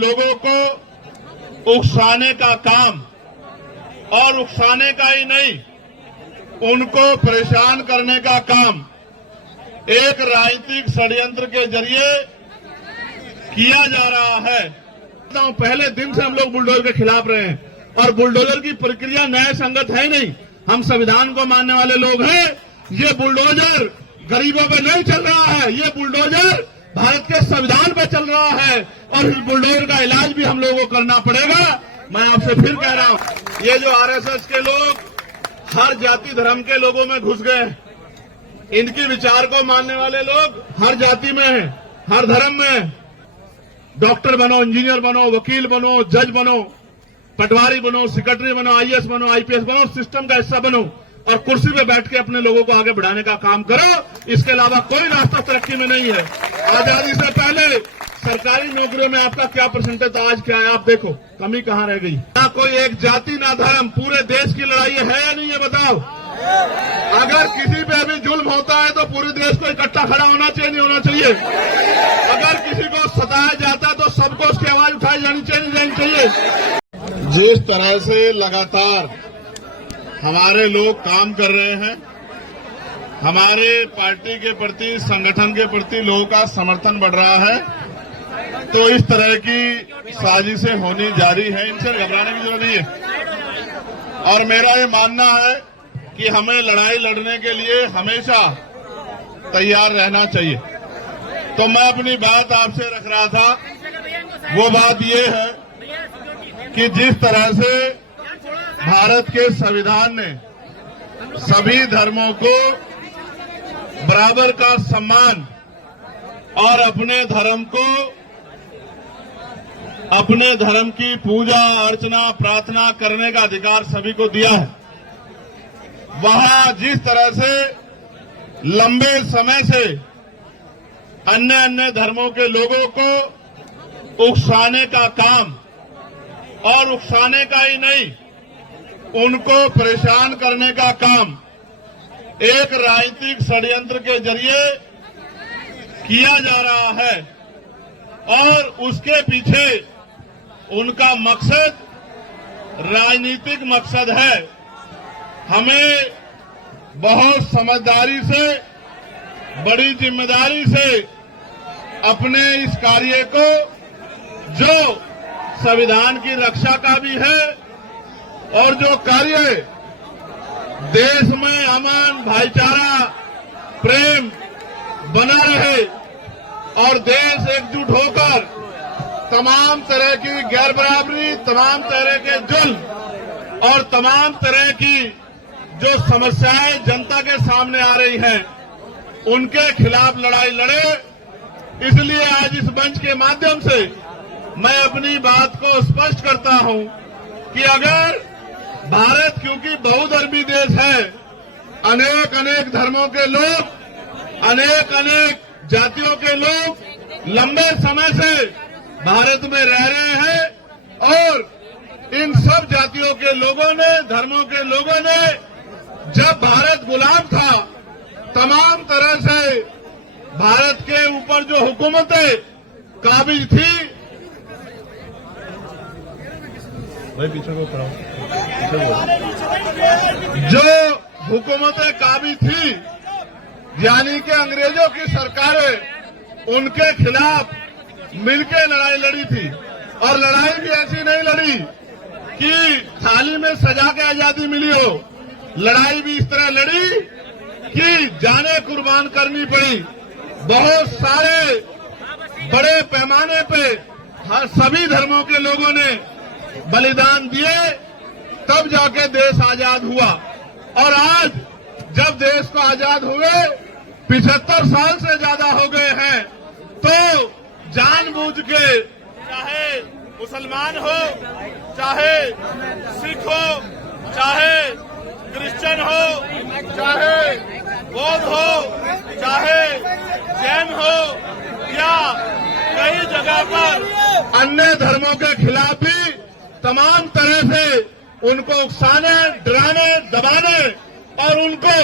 लोगों को उकसाने का काम, और उकसाने का ही नहीं, उनको परेशान करने का काम एक राजनीतिक षड्यंत्र के जरिए किया जा रहा है। पहले दिन से हम लोग बुलडोजर के खिलाफ रहे हैं, और बुलडोजर की प्रक्रिया न्याय संगत है नहीं। हम संविधान को मानने वाले लोग हैं। ये बुलडोजर गरीबों पे नहीं चल रहा है, ये बुलडोजर भारत के संविधान पे चल रहा है, और इस बुलडोजर का इलाज भी हम लोगों को करना पड़ेगा। मैं आपसे फिर कह रहा हूं, ये जो आरएसएस के लोग हर जाति धर्म के लोगों में घुस गए, इनकी विचार को मानने वाले लोग हर जाति में हैं, हर धर्म में हैं। डॉक्टर बनो, इंजीनियर बनो, वकील बनो, जज बनो, पटवारी बनो, सेक्रेटरी बनो, आईएएस बनो, आईपीएस बनो, सिस्टम का हिस्सा बनो, और कुर्सी पे बैठ के अपने लोगों को आगे बढ़ाने का काम करो। इसके अलावा कोई रास्ता तरक्की में नहीं है। आजादी से पहले सरकारी नौकरियों में आपका क्या परसेंटेज था, आज क्या है आप देखो, कमी कहां रह गई। ना कोई एक जाति ना धर्म, पूरे देश की लड़ाई है या नहीं है बताओ। अगर किसी पे अभी जुल्म होता है तो पूरे देश को इकट्ठा खड़ा होना चाहिए, नहीं होना चाहिए। अगर किसी को सताया जाता तो सबको उसकी आवाज उठाई जानी चाहिए, नहीं जानी चाहिए। जिस तरह से लगातार हमारे लोग काम कर रहे हैं, हमारे पार्टी के प्रति, संगठन के प्रति लोगों का समर्थन बढ़ रहा है, तो इस तरह की साजिशें होनी जारी है। इनसे घबराने की जरूरत नहीं है। और मेरा ये मानना है कि हमें लड़ाई लड़ने के लिए हमेशा तैयार रहना चाहिए। तो मैं अपनी बात आपसे रख रहा था, वो बात ये है कि जिस तरह से भारत के संविधान ने सभी धर्मों को बराबर का सम्मान और अपने धर्म की पूजा अर्चना प्रार्थना करने का अधिकार सभी को दिया है, वहां जिस तरह से लंबे समय से अन्य धर्मों के लोगों को उकसाने का काम, और उकसाने का ही नहीं, उनको परेशान करने का काम एक राजनीतिक षड्यंत्र के जरिए किया जा रहा है, और उसके पीछे उनका मकसद राजनीतिक मकसद है। हमें बहुत समझदारी से, बड़ी जिम्मेदारी से अपने इस कार्य को, जो संविधान की रक्षा का भी है और जो कार्य देश में अमन, भाईचारा, प्रेम बना रहे और देश एकजुट होकर तमाम तरह की गैर बराबरी, तमाम तरह के जुल्म और तमाम तरह की जो समस्याएं जनता के सामने आ रही हैं, उनके खिलाफ लड़ाई लड़े। इसलिए आज इस मंच के माध्यम से मैं अपनी बात को स्पष्ट करता हूं कि अगर भारत, क्योंकि बहुधर्मी देश है, अनेक धर्मों के लोग, अनेक जातियों के लोग लंबे समय से भारत में रह रहे हैं, और इन सब जातियों के लोगों ने, धर्मों के लोगों ने, जब भारत गुलाम था, तमाम तरह से भारत के ऊपर जो हुकूमतें काबिज थी, जो हुकूमतें काबिज थी, यानी कि अंग्रेजों की सरकारें, उनके खिलाफ मिलकर लड़ाई लड़ी थी। और लड़ाई भी ऐसी नहीं लड़ी कि थाली में सजा के आजादी मिली हो, लड़ाई भी इस तरह लड़ी कि जानें कुर्बान करनी पड़ी। बहुत सारे बड़े पैमाने पे हर सभी धर्मों के लोगों ने बलिदान दिए, तब जाके देश आजाद हुआ। और आज जब देश को आजाद हुए 75 साल से ज्यादा हो गए हैं, तो जानबूझ के, चाहे मुसलमान हो, चाहे सिख हो, चाहे क्रिश्चियन हो, चाहे बौद्ध हो, चाहे जैन हो, या कई जगह पर अन्य धर्मों के खिलाफ भी तमाम तरह से उनको उकसाने, डराने, दबाने और उनको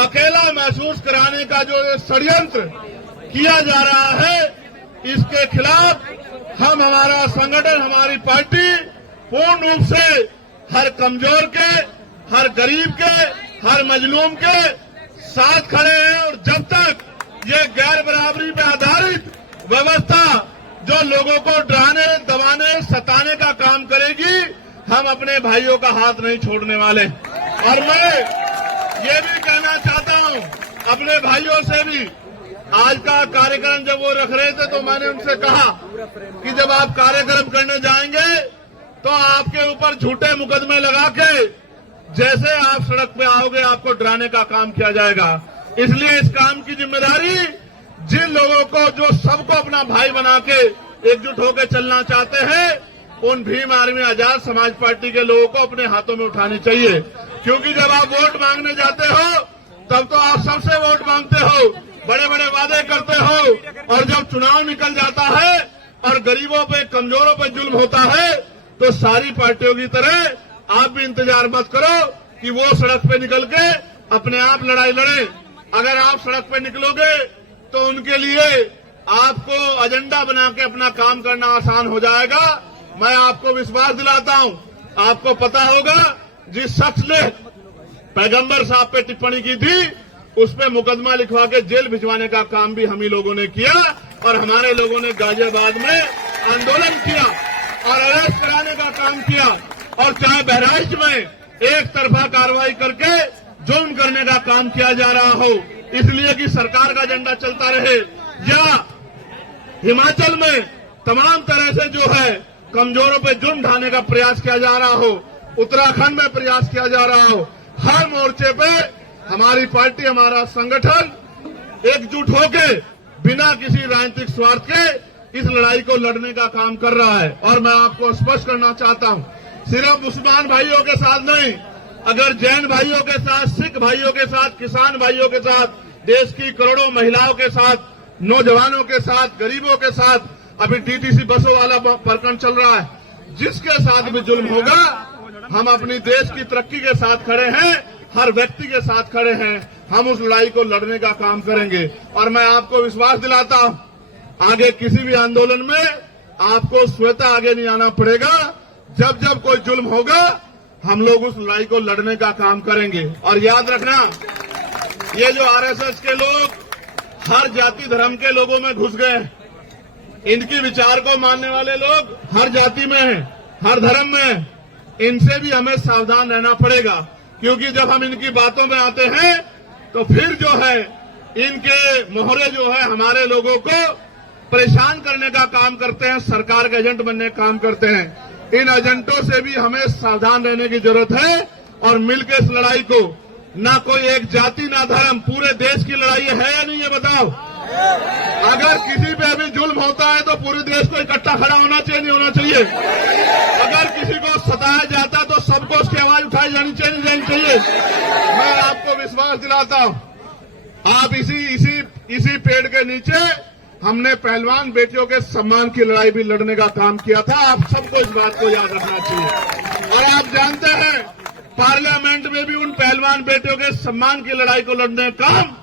अकेला महसूस कराने का जो षड्यंत्र किया जा रहा है, इसके खिलाफ हम, हमारा संगठन, हमारी पार्टी पूर्ण रूप से हर कमजोर के, हर गरीब के, हर मजलूम के साथ खड़े हैं। और जब तक ये गैर बराबरी पर आधारित व्यवस्था जो लोगों को डराने, दबाने, सताने का काम करेगी, हम अपने भाइयों का हाथ नहीं छोड़ने वाले। और मैं ये भी कहना चाहता हूं अपने भाइयों से भी, आज का कार्यक्रम जब वो रख रहे थे तो मैंने उनसे कहा कि जब आप कार्यक्रम करने जाएंगे तो आपके ऊपर झूठे मुकदमे लगा के जैसे आप सड़क पे आओगे आपको डराने का काम किया जाएगा। इसलिए इस काम की जिम्मेदारी जिन लोगों को, जो सबको अपना भाई बना के एकजुट होकर चलना चाहते हैं, उन भीम आर्मी आजाद समाज पार्टी के लोगों को अपने हाथों में उठानी चाहिए। क्योंकि जब आप वोट मांगने जाते हो तब तो आप सबसे वोट मांगते हो, बड़े बड़े वादे करते हो, और जब चुनाव निकल जाता है और गरीबों पे, कमजोरों पे जुल्म होता है तो सारी पार्टियों की तरह आप भी इंतजार मत करो कि वो सड़क पे निकल के अपने आप लड़ाई लड़े। अगर आप सड़क पे निकलोगे तो उनके लिए आपको एजेंडा बना के अपना काम करना आसान हो जाएगा। मैं आपको विश्वास दिलाता हूं, आपको पता होगा जिस शख्स ने पैगंबर साहब पे टिप्पणी की थी उस पे मुकदमा लिखवा के जेल भिजवाने का काम भी हम ही लोगों ने किया, और हमारे लोगों ने गाजियाबाद में आंदोलन किया और अरेस्ट कराने का काम किया। और चाहे बहराइच में एक तरफा कार्रवाई करके जुल्म करने का काम किया जा रहा हो, इसलिए कि सरकार का एजेंडा चलता रहे, या हिमाचल में तमाम तरह से जो है कमजोरों पे जुल्म ढाने का प्रयास किया जा रहा हो, उत्तराखंड में प्रयास किया जा रहा हो, हर मोर्चे पे हमारी पार्टी, हमारा संगठन एकजुट होके बिना किसी राजनीतिक स्वार्थ के इस लड़ाई को लड़ने का काम कर रहा है। और मैं आपको स्पष्ट करना चाहता हूं, सिर्फ मुसलमान भाइयों के साथ नहीं, अगर जैन भाइयों के साथ, सिख भाइयों के साथ, किसान भाइयों के साथ, देश की करोड़ों महिलाओं के साथ, नौजवानों के साथ, गरीबों के साथ, अभी टीटीसी बसों वाला प्रकरण चल रहा है, जिसके साथ भी जुल्म होगा हम अपनी देश की तरक्की के साथ खड़े हैं, हर व्यक्ति के साथ खड़े हैं, हम उस लड़ाई को लड़ने का काम करेंगे। और मैं आपको विश्वास दिलाता हूं, आगे किसी भी आंदोलन में आपको स्वतः आगे नहीं आना पड़ेगा। जब जब कोई जुल्म होगा हम लोग उस लड़ाई को लड़ने का काम करेंगे। और याद रखना, ये जो आरएसएस के लोग हर जाति धर्म के लोगों में घुस गए हैं, इनकी विचार को मानने वाले लोग हर जाति में हैं, हर धर्म में हैं, इनसे भी हमें सावधान रहना पड़ेगा। क्योंकि जब हम इनकी बातों में आते हैं तो फिर जो है इनके मोहरे जो है हमारे लोगों को परेशान करने का काम करते हैं, सरकार के एजेंट बनने का काम करते हैं। इन एजेंटों से भी हमें सावधान रहने की जरूरत है और मिलकर इस लड़ाई को, ना कोई एक जाति ना धर्म, पूरे देश की लड़ाई है या नहीं, ये बताओ। अगर किसी पे अभी जुल्म होता है तो पूरे देश को इकट्ठा खड़ा होना चाहिए, नहीं होना चाहिए? अगर किसी को सताया जाता तो सबको उसकी आवाज उठाई जानी चाहिए, नहीं जानी चाहिए? मैं आपको विश्वास दिलाता हूं, आप इसी पेड़ के नीचे हमने पहलवान बेटियों के सम्मान की लड़ाई भी लड़ने का काम किया था। आप सबको इस बात को याद रखना चाहिए। और आप जानते हैं पार्लियामेंट में भी उन पहलवान बेटियों के सम्मान की लड़ाई को लड़ने का काम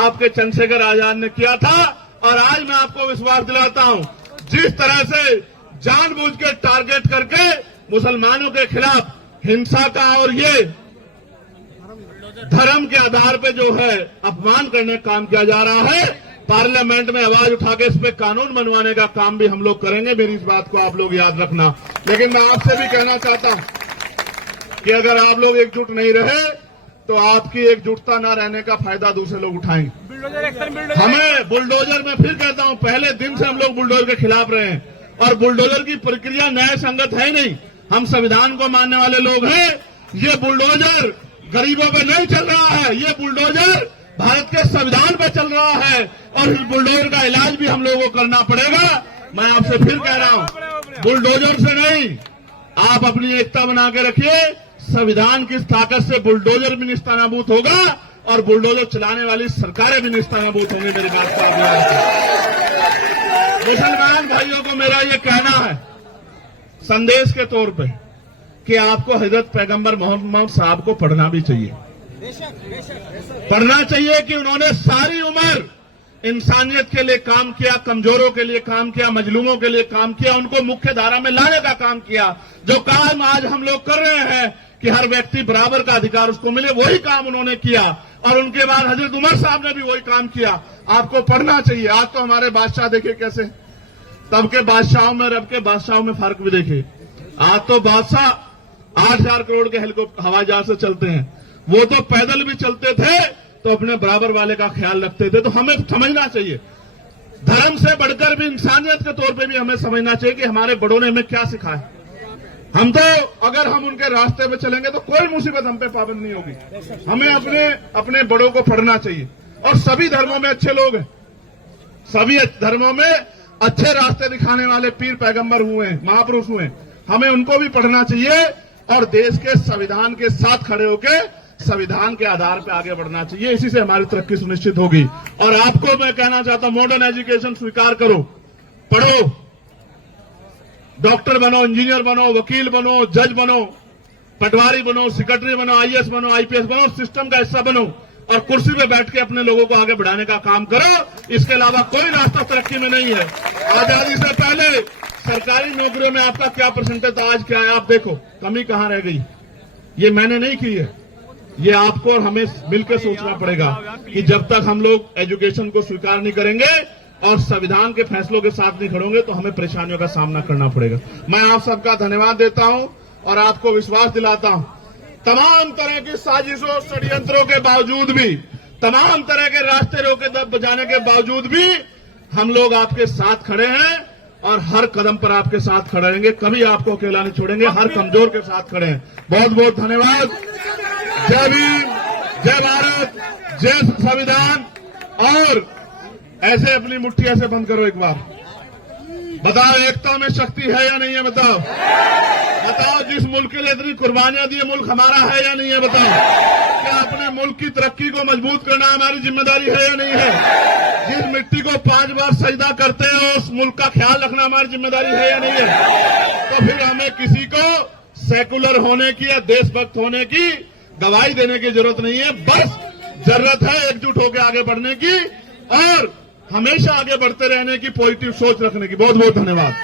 आपके चंद्रशेखर आजाद ने किया था। और आज मैं आपको विश्वास दिलाता हूं, जिस तरह से जानबूझ के टारगेट करके मुसलमानों के खिलाफ हिंसा का और ये धर्म के आधार पे जो है अपमान करने का काम किया जा रहा है, पार्लियामेंट में आवाज उठा के इस पे कानून बनवाने का काम भी हम लोग करेंगे। मेरी इस बात को आप लोग याद रखना। लेकिन मैं आपसे भी कहना चाहता हूं कि अगर आप लोग एकजुट नहीं रहे तो आपकी एकजुटता न रहने का फायदा दूसरे लोग उठाएंगे। हमें बुलडोजर, में फिर कहता हूं, पहले दिन से हम लोग बुलडोजर के खिलाफ रहे हैं और बुलडोजर की प्रक्रिया न्याय संगत है नहीं। हम संविधान को मानने वाले लोग हैं। ये बुलडोजर गरीबों पे नहीं चल रहा है, ये बुलडोजर भारत के संविधान पे चल रहा है और इस बुलडोजर का इलाज भी हम लोगों को करना पड़ेगा। मैं आपसे फिर कह रहा हूं, बुलडोजर से नहीं, आप अपनी एकता बना के रखिए। संविधान की ताकत से बुलडोजर भी निस्तानाबूद होगा और बुलडोजर चलाने वाली सरकारें भी निस्तानाबूद होंगी। मेरी बात का मुसलमान भाइयों को मेरा ये कहना है संदेश के तौर पे कि आपको हजरत पैगंबर मोहम्मद साहब को पढ़ना भी चाहिए। पढ़ना चाहिए कि उन्होंने सारी उम्र इंसानियत के लिए काम किया, कमजोरों के लिए काम किया, मजलूमों के लिए काम किया, उनको मुख्य धारा में लाने का काम किया। जो काम आज हम लोग कर रहे हैं कि हर व्यक्ति बराबर का अधिकार उसको मिले, वही काम उन्होंने किया। और उनके बाद हजरत उमर साहब ने भी वही काम किया। आपको पढ़ना चाहिए। आज तो हमारे बादशाह देखे कैसे, तब के बादशाहों में और अब के बादशाहों में फर्क भी देखे। आज तो बादशाह 8,000 करोड़ के हेलीकॉप्टर हवाई जहाज से चलते हैं, वो तो पैदल भी चलते थे तो अपने बराबर वाले का ख्याल रखते थे। तो हमें समझना चाहिए, धर्म से बढ़कर भी इंसानियत के तौर पे भी हमें समझना चाहिए कि हमारे बड़ों ने हमें क्या सिखाया। हम तो अगर हम उनके रास्ते पे चलेंगे तो कोई मुसीबत हम पे पाबंद नहीं होगी। हमें अपने बड़ों को पढ़ना चाहिए। और सभी धर्मों में अच्छे लोग हैं, सभी धर्मों में अच्छे रास्ते दिखाने वाले पीर पैगंबर हुए हैं, महापुरुष हुए हैं। हमें उनको भी पढ़ना चाहिए और देश के संविधान के साथ खड़े होकर संविधान के आधार पर आगे बढ़ना चाहिए। इसी से हमारी तरक्की सुनिश्चित होगी। और आपको मैं कहना चाहता हूं, मॉडर्न एजुकेशन स्वीकार करो, पढ़ो, डॉक्टर बनो, इंजीनियर बनो, वकील बनो, जज बनो, पटवारी बनो, सेक्रेटरी बनो, आईएएस बनो, आईपीएस बनो, सिस्टम का हिस्सा बनो और कुर्सी पे बैठ के अपने लोगों को आगे बढ़ाने का काम करो। इसके अलावा कोई रास्ता तरक्की में नहीं है। आजादी से पहले सरकारी नौकरियों में आपका क्या परसेंटेज था, आज क्या है आप देखो, कमी कहां रह गई। ये मैंने नहीं की है, ये आपको और हमें मिलकर सोचना पड़ेगा कि जब तक हम लोग एजुकेशन को स्वीकार नहीं करेंगे और संविधान के फैसलों के साथ नहीं खड़ोगे तो हमें परेशानियों का सामना करना पड़ेगा। मैं आप सबका धन्यवाद देता हूं और आपको विश्वास दिलाता हूं, तमाम तरह की साजिशों षड्यंत्रों के बावजूद भी, तमाम तरह के रास्ते रोके दब बजाने के बावजूद भी हम लोग आपके साथ खड़े हैं और हर कदम पर आपके साथ खड़े रहेंगे। कभी आपको अकेला नहीं छोड़ेंगे, हर कमजोर के साथ खड़े हैं। बहुत बहुत धन्यवाद। जय भीम, जय भारत, जय संविधान। और ऐसे अपनी मुट्ठी ऐसे बंद करो एक बार, बताओ एकता में शक्ति है या नहीं है, बताओ। बताओ जिस मुल्क के लिए इतनी कुर्बानियां दी, मुल्क हमारा है या नहीं है, बताओ। क्या अपने मुल्क की तरक्की को मजबूत करना हमारी जिम्मेदारी है या नहीं है। जिस मिट्टी को 5 बार सजदा करते हैं उस मुल्क का ख्याल रखना हमारी जिम्मेदारी है या नहीं है। तो फिर हमें किसी को सेकुलर होने की या देशभक्त होने की गवाही देने की जरूरत नहीं है। बस जरूरत है एकजुट होकर आगे बढ़ने की और हमेशा आगे बढ़ते रहने की, पॉजिटिव सोच रखने की। बहुत बहुत धन्यवाद।